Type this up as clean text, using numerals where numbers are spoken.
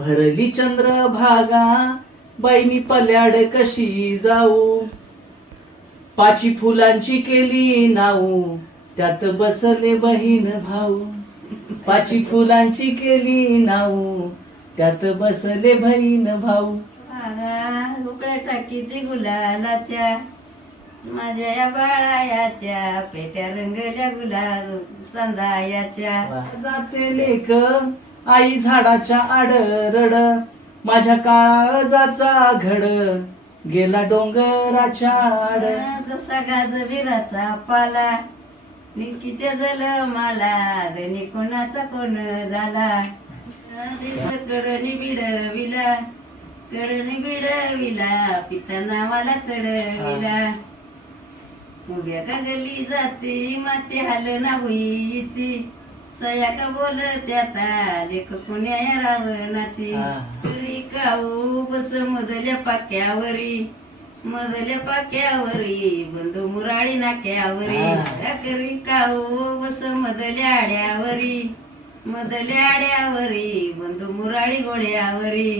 भरली चंद्रभागा बाई मी पल्याड कशी जाऊ. पाची फुलांची केली नाऊ त्यात बसले बहीण भाऊ. पाची फुलांची केली नाऊ त्यात बसले बहीण भाऊ. उकड्या टाकीची गुलालाच्या माझ्या या बाळायाच्या पेट्या रंगल्या गुलाल चांदायाच्या. जाते लेक आई झाडाच्या आडरड माझ्या काळजाचा घड गेला डोंगराच्या आड. जसा गाजबिराचा पाला निकीच्या जलमाला धनी कोणाचा कोण झाला. दिस कडणी बिडविला कडणी बिडविला पिता नावाला चढविला. उभ्या का गली जाते माते हाल ना होईची सया का बोलत आता लेख कुण्या रावणाची. काऊ बस मधल्या पाक्यावरी मधल्या पाक्यावरी बंधू मुराळी नाक्यावरी. करी काऊ बस मधल्या आड्यावरी मधल्या आड्यावरी बंधू मुराळी गोड्यावरी.